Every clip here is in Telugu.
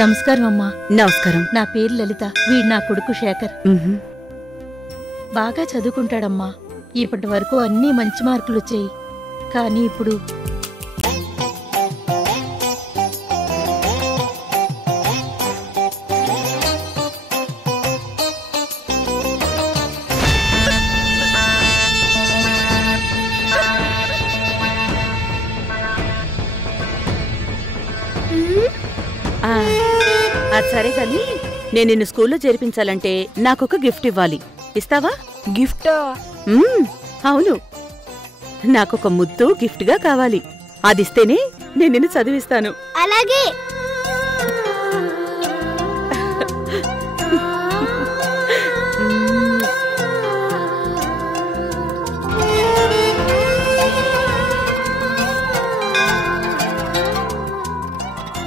నమస్కారం అమ్మా. నమస్కారం. నా పేరు లలిత. వీడు నా కొడుకు శేఖర్. బాగా చదువుకుంటాడమ్మా. ఇప్పటి వరకు అన్నీ మంచి మార్కులు వచ్చాయి. కానీ ఇప్పుడు అది సరే గాని నేను నిన్ను స్కూల్లో చేర్పించాలంటే నాకొక గిఫ్ట్ ఇవ్వాలి. ఇస్తావా? గిఫ్టా? అవును, నాకొక ముద్దు గిఫ్ట్గా కావాలి. అదిస్తేనే నేను నిన్ను చదివిస్తాను. అలాగే.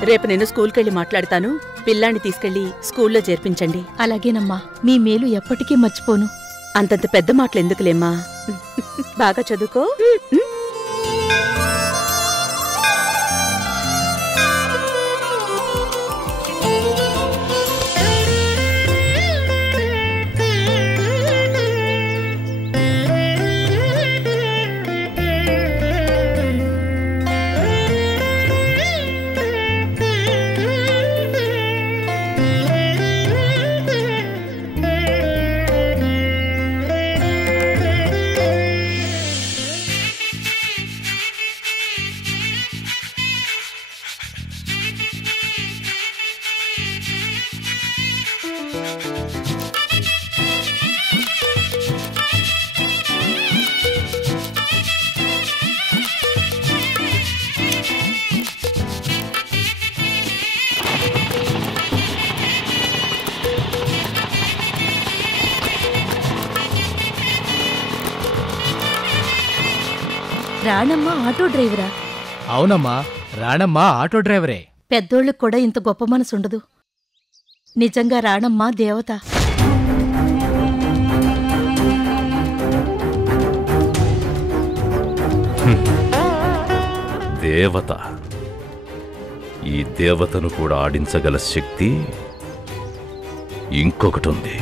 రేపు నేను స్కూల్కెళ్ళి మాట్లాడతాను. పిల్లాన్ని తీసుకెళ్లి స్కూల్లో చేర్పించండి. అలాగేనమ్మా. మీ మేలు ఎప్పటికీ మర్చిపోను. అంతంత పెద్ద మాటలు ఎందుకులేమ్మా. బాగా చదువుకో. రాణమ్మ ఆటో డ్రైవరా? అవునమ్మా, రాణమ్మ ఆటో డ్రైవరే. పెద్దోళ్ళకు కూడా ఇంత గొప్ప మనసుండదు. నిజంగా రాణమ్మ దేవత. దేవత. ఈ దేవతను కూడా ఆడించగల శక్తి ఇంకొకటి ఉంది.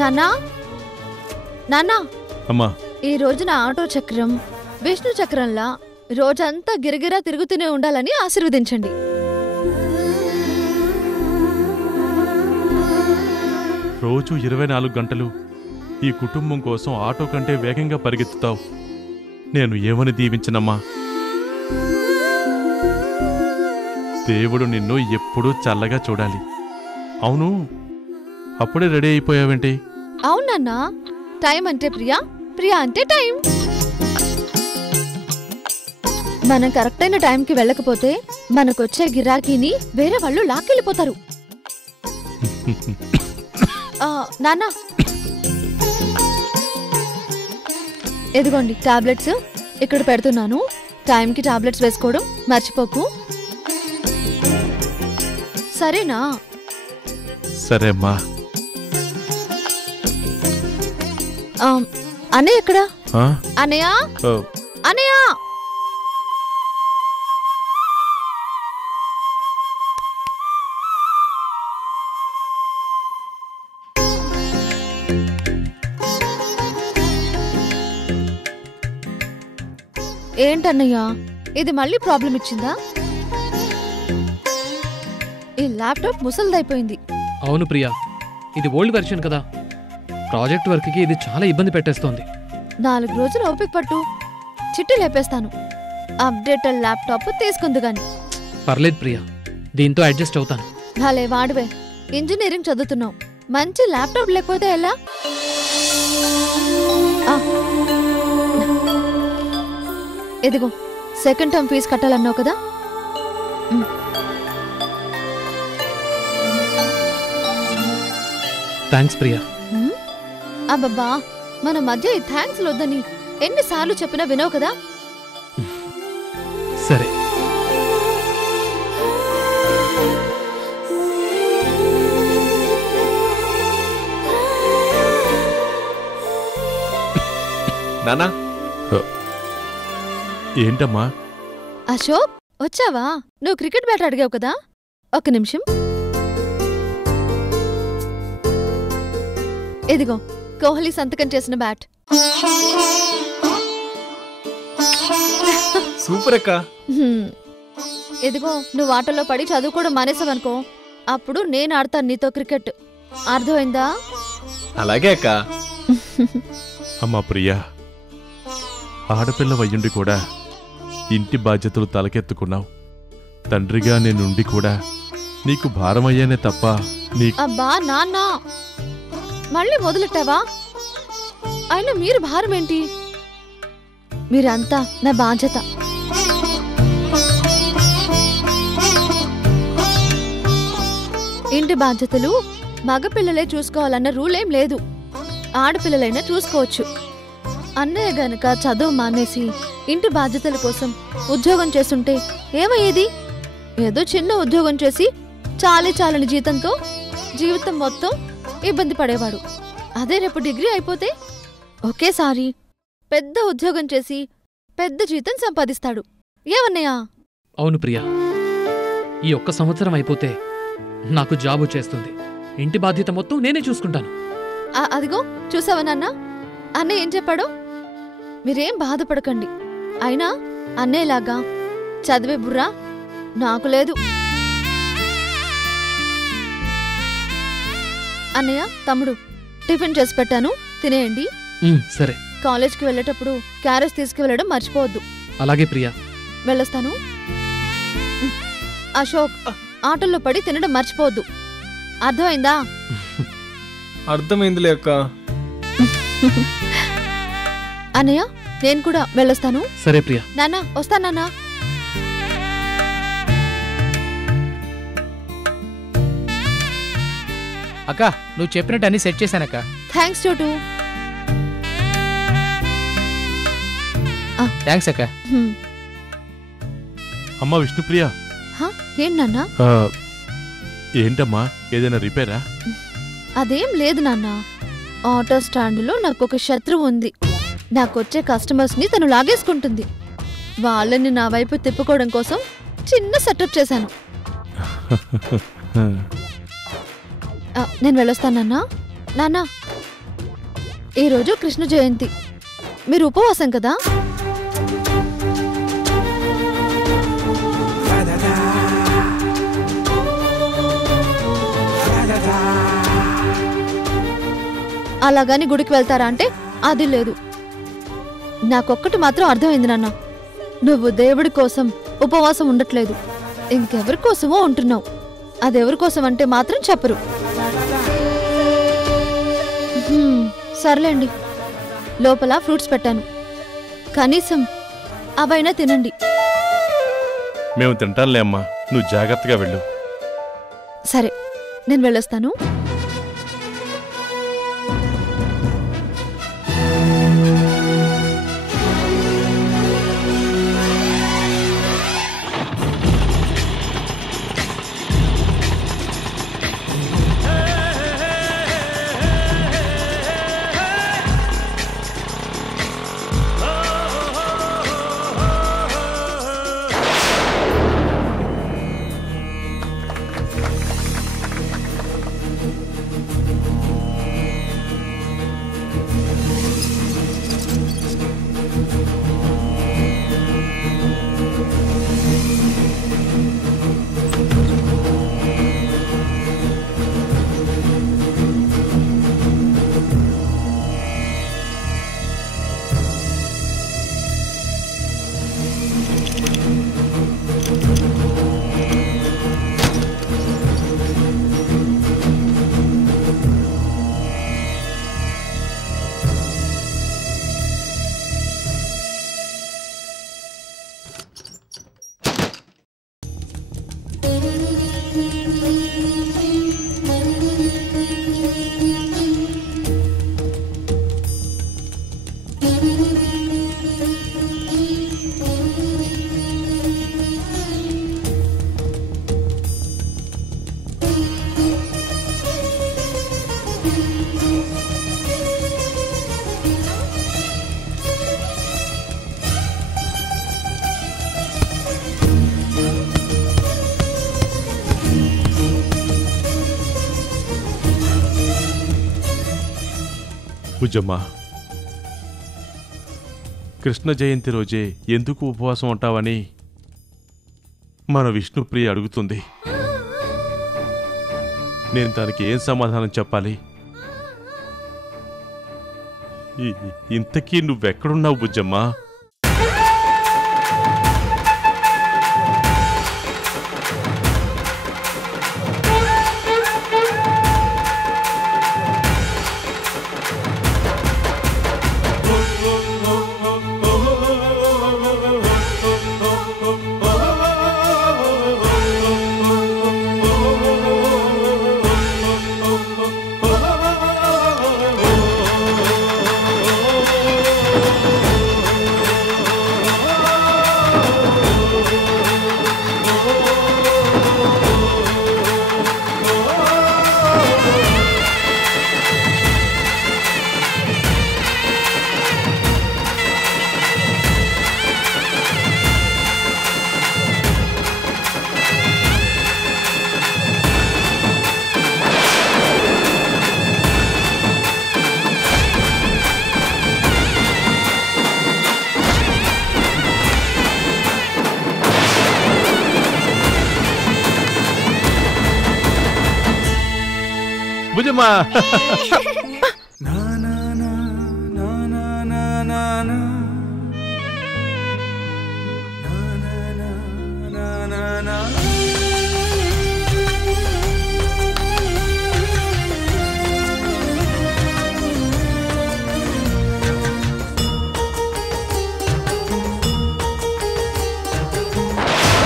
నాన్నా, నాన్నా, అమ్మా, ఈ రోజున ఆటో చక్రం విష్ణు చక్రంలా రోజంతా గిరగిరా తిరుగుతూనే ఉండాలని ఆశీర్వదించండి. రోజు 24 గంటలు ఈ కుటుంబం కోసం ఆటో కంటే వేగంగా పరిగెత్తుతావు. నేను ఏమని దీవించనమ్మా? దేవుడు నిన్ను ఎప్పుడూ చల్లగా చూడాలి. అవును, అప్పుడే రెడీ అయిపోయావేంటి? అవునన్నా, టైం అంటే ప్రియా, ప్రియా అంటే టైం. మనం కరెక్ట్ అయిన టైంకి వెళ్ళకపోతే మనకొచ్చే గిరాకీని వేరే వాళ్ళు లాక్కెళ్ళిపోతారు. నాన్నా, ఎదిగోండి టాబ్లెట్స్ ఇక్కడ పెడుతున్నాను. టైంకి టాబ్లెట్స్ వేసుకోవడం మర్చిపోకు, సరేనా? సరే అమ్మా. అన్నయ్య ఎక్కడా? అన్నయ్య, అన్నయ్య. ఏంటన్నయ్య, ఇది మళ్ళీ ప్రాబ్లం ఇచ్చిందా? ఈ ల్యాప్టాప్ ముసలిదైపోయింది. అవును ప్రియా, ఇది ఓల్డ్ వెర్షన్ కదా. ప్రాజెక్ట్ వర్క్కి ఇది చాలా ఇబ్బంది పెట్టేస్తోంది. 4 రోజులు ఓపిక పట్టు, చిట్టి లేపేస్తాను. అప్డేటెడ్ ల్యాప్టాప్ తీసుకుంది గాని. పర్లేదు ప్రియా, దీంతో అడ్జస్ట్ అవుతాను. భలే వాడివే, ఇంజనీరింగ్ చదువుతున్నావు, మంచి ల్యాప్టాప్ లేకపోతే ఎలా? ఇదిగో సెకండ్ టర్మ్ ఫీజు కట్టాలన్నావు కదా. థ్యాంక్స్ ప్రియా. అబ్బబ్బా, మన మధ్య ఈ థ్యాంక్స్ వద్దని ఎన్నిసార్లు చెప్పినా వినవు కదా. సరే. నానా, ఏంటమ్మా? అశోక్ వచ్చావా? నువ్వు క్రికెట్ బ్యాట్ అడిగావు కదా, ఒక్క నిమిషం. ఇదిగో కోహ్లీ సంతకం చేసిన బ్యాట్. సూపర్ అక్క. ఇదిగో నువ్వు ఆటలో పడి చదువుకోవడం మానేసావనుకో, అప్పుడు నేను ఆడతాను నీతో క్రికెట్. అర్థమైందా? అలాగే అక్క. అమ్మా ప్రియా, ఆడపిల్ల వయ్యుండి కూడా ఇంటి బాధ్యతలు తలకెత్తుకున్నావు. తండ్రిగా నేనుండి కూడా నీకు భారమయ్యానే తప్ప అబ్బా నాన్న, మళ్ళీ మొదలెట్టావా? అయినా మీరు భారమేంటి? మీరంతా నా బాధ్యత. ఇంటి బాధ్యతలు మగపిల్లలే చూసుకోవాలన్న రూలేం లేదు, ఆడపిల్లలైనా చూసుకోవచ్చు. అన్నయ్య గనక చదువు మానేసి ఇంటి బాధ్యతల కోసం ఉద్యోగం చేస్తుంటే ఏమయ్యేది? ఏదో చిన్న ఉద్యోగం చేసి చాలని జీతంతో జీవితం మొత్తం ఇబ్బంది పడేవాడు. అదే రేపు డిగ్రీ అయిపోతే ఒకేసారి పెద్ద ఉద్యోగం చేసి పెద్ద జీతం సంపాదిస్తాడు. ఏమన్నయ్యా? అవును ప్రియా, ఈ 1 సంవత్సరం అయిపోతే నాకు జాబ్ వచ్చేస్తుంది. ఇంటి బాధ్యత మొత్తం నేనే చూసుకుంటాను. అదిగో చూసావా నాన్న, అన్నయ్య ఏం చెప్పాడు? మీరేం బాధపడకండి. అయినా అన్నయ్యలాగా చదివే బుర్రా నాకు లేదు. అన్నయ్య, తమ్ముడు, టిఫిన్ చేసి పెట్టాను, తినేయండి. సరే. కాలేజ్కి వెళ్ళేటప్పుడు క్యారేజ్ తీసుకువెళ్ళడం మర్చిపోవద్దు. అలాగే ప్రియా. వెళ్ళొస్తాను. అశోక్, ఆటల్లో పడి తినడం మర్చిపోవద్దు. అర్థమైందా? అర్థమైందిలే అక్క. అన్నయ్య, నేను కూడా వెళ్ళొస్తాను. సరే ప్రియా. నాన్న, వస్తానన్నా. అక్క, నువ్వు చెప్పినట్టు అన్ని సెట్ చేశానక్క. థ్యాంక్స్ చోటు. థ్యాంక్స్ అక్క. అమ్మా విష్ణుప్రియ. ఏంటన్నా? ఏంటమ్మా, ఏదైనా రిపేరా? అదేం లేదు నాన్న, ఆటో స్టాండులో నాకొక శత్రువు ఉంది. నాకొచ్చే కస్టమర్స్ ని తను లాగేసుకుంటుంది. వాళ్ళని నా వైపు తిప్పుకోవడం కోసం చిన్న సెటప్ చేశాను. నేను వెళ్ళొస్తానన్నా. నాన్న, ఈరోజు కృష్ణ జయంతి, మీరు ఉపవాసం కదా? అలాగని గుడికి వెళ్తారా అంటే అది లేదు. నాకొక్కటి మాత్రం అర్థమైంది నాన్న, నువ్వు దేవుడి కోసం ఉపవాసం ఉండట్లేదు, ఇంకెవరి కోసమో ఉంటున్నావు. అదెవరి కోసం అంటే మాత్రం చెప్పరు. సర్లేండి, లోపల ఫ్రూట్స్ పెట్టాను, కనీసం అవైనా తినండి. మేము తింటాంలే అమ్మా, నువ్వు జాగ్రత్తగా వెళ్ళు. సరే, నేను వెళ్ళొస్తాను. పూజమ్మా, కృష్ణ జయంతి రోజే ఎందుకు ఉపవాసం ఉంటావని మన విష్ణుప్రియ అడుగుతుంది. నేను దానికి ఏం సమాధానం చెప్పాలి? ఇంతకీ నువ్వెక్కడున్నావు బుజ్జమ్మా? బుజ్జమ్మా,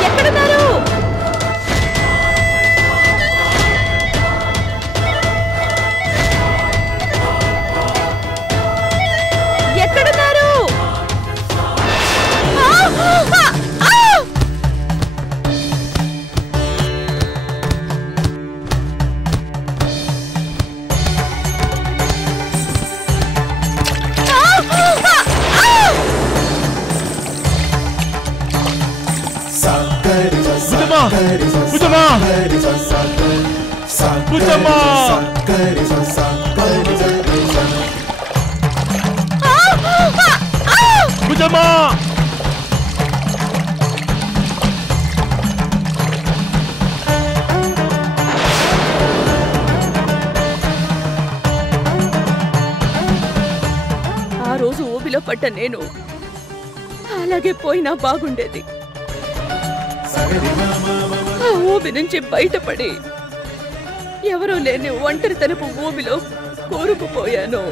ఎక్కడున్నారు? ఎక్కడున్నారు? బుజ్జమ్మా, బుజ్జమ్మా, బుజ్జమ్మా, ఆ రోజు ఊబిలో పడ్డ నేను అలాగే పోయినా బాగుండేది. ఆ ఊబి నుంచి బయటపడి ఎవరూ లేని ఒంటరితనపు ఊబిలో కూరుకుపోయాను.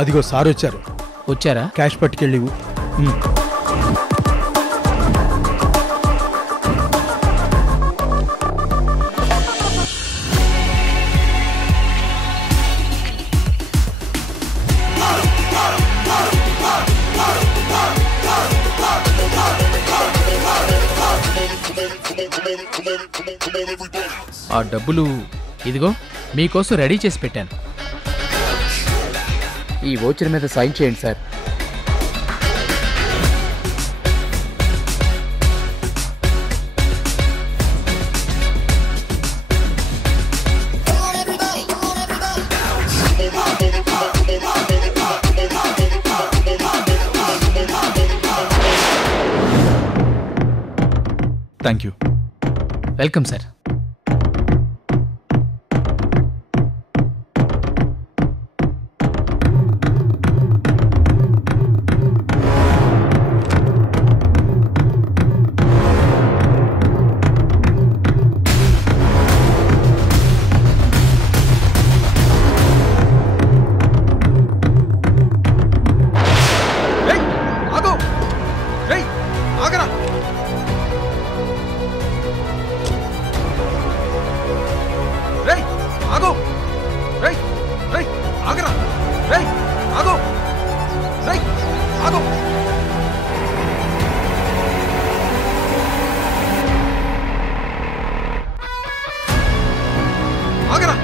అదిగో సార్ వచ్చారు. వచ్చారా? క్యాష్ పట్టుకెళ్ళివు. ఆ డబ్బులు ఇదిగో మీకోసం రెడీ చేసి పెట్టాను. ఈ వోచర్ మీద సైన్ చేయండి sir. Thank you. Welcome sir. రేయ్ ఆగరా. రేయ్ ఆగు. రేయ్ రేయ్ ఆగరా. రేయ్ ఆగు. రేయ్ ఆగు. ఆగరా.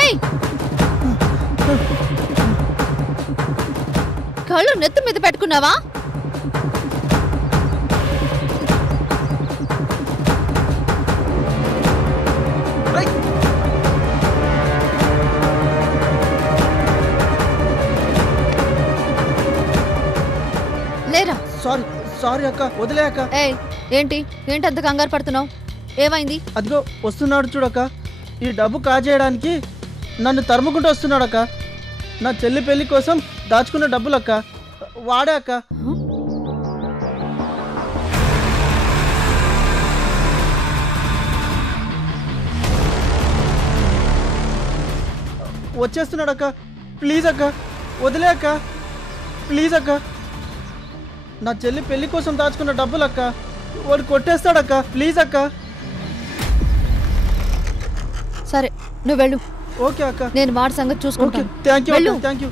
ఏయ్ కళ్ళు నెత్తి మీద పెట్టుకున్నావా? రేయ్ లేరా? సారీ సారీ అక్క, వదిలే అక్క. ఏయ్ ఏంటి అంత కంగారు పడుతున్నావు? ఏమైంది? అదిగో వస్తున్నాడు చూడక్క. ఈ డబ్బు కాజేయడానికి నన్ను తరుముకుంటూ వస్తున్నాడక్క. నా చెల్లి పెళ్లి కోసం దాచుకున్న డబ్బులక్క, వాడే అక్క. వచ్చేస్తున్నాడక్క. ప్లీజ్ అక్క, వదిలే అక్క. ప్లీజ్ అక్క, నా చెల్లి పెళ్లి కోసం దాచుకున్న డబ్బులక్క, వాడు కొట్టేస్తాడక్క. ప్లీజ్ అక్క. సరే నువ్వు వెళ్ళు. ఓకే అక్క. నేను వాడి సంగతి ఓకే, చూసుకుంటాను. థ్యాంక్ యూ వెళ్ళు. అక్క, థ్యాంక్ యూ.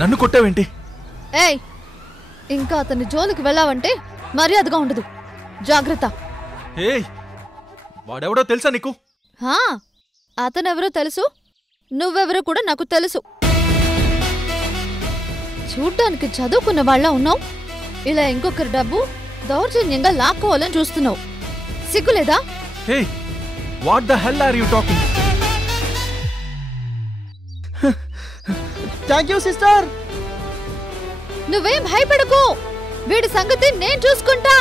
నన్ను కొట్టావేంటి? ఏయ్ ఇంకా అతని జోలికి వెళ్ళావంటే మర్యాదగా ఉండదు. జాగ్రత్త. ఏయ్ వాడెవడో తెలుసా నీకు? హా, అతనెవరో తెలుసు, నువ్వెవరో కూడా నాకు తెలుసు. చూడ్డానికి చదువుకున్న వాళ్ళ ఉన్నావు, ఇలా ఇంకొకరి డబ్బు దౌర్జన్యంగా లాక్కోవాలని చూస్తున్నావు. సిగ్గులేదా? ఏయ్ what the hell are you talking? Thank you sister. నువ్వేం భయపడకు, వీడి సంగతి నేను చూసుకుంటా.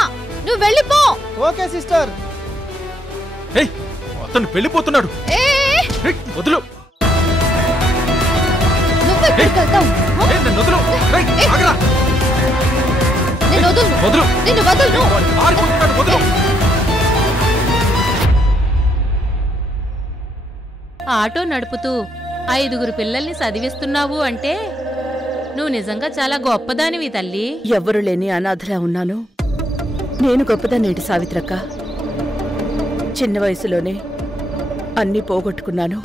నువ్వు వెళ్ళిపో. Okay sister. ఏయ్ అతను వెళ్ళిపోతున్నాడు. ఏ ఏయ్, వదులు. నువ్వు ఎక్కడికి వెళ్తావు? ఏయ్, నన్ను వదులు. ఏయ్, ఆగరా. నేను వదులు. వదులు. నిన్ను వదులు. వాడు పారిపోతున్నాడు, వదులు. ఆటో నడుపుతూ 5 పిల్లల్ని చదివిస్తున్నావు అంటే నువ్వు నిజంగా చాలా గొప్పదానివి తల్లి. ఎవ్వరు లేని అనాథలా ఉన్నాను. నేను గొప్పదాన్నేటి సావిత్రక్క. చిన్న వయసులోనే అన్నీ పోగొట్టుకున్నాను.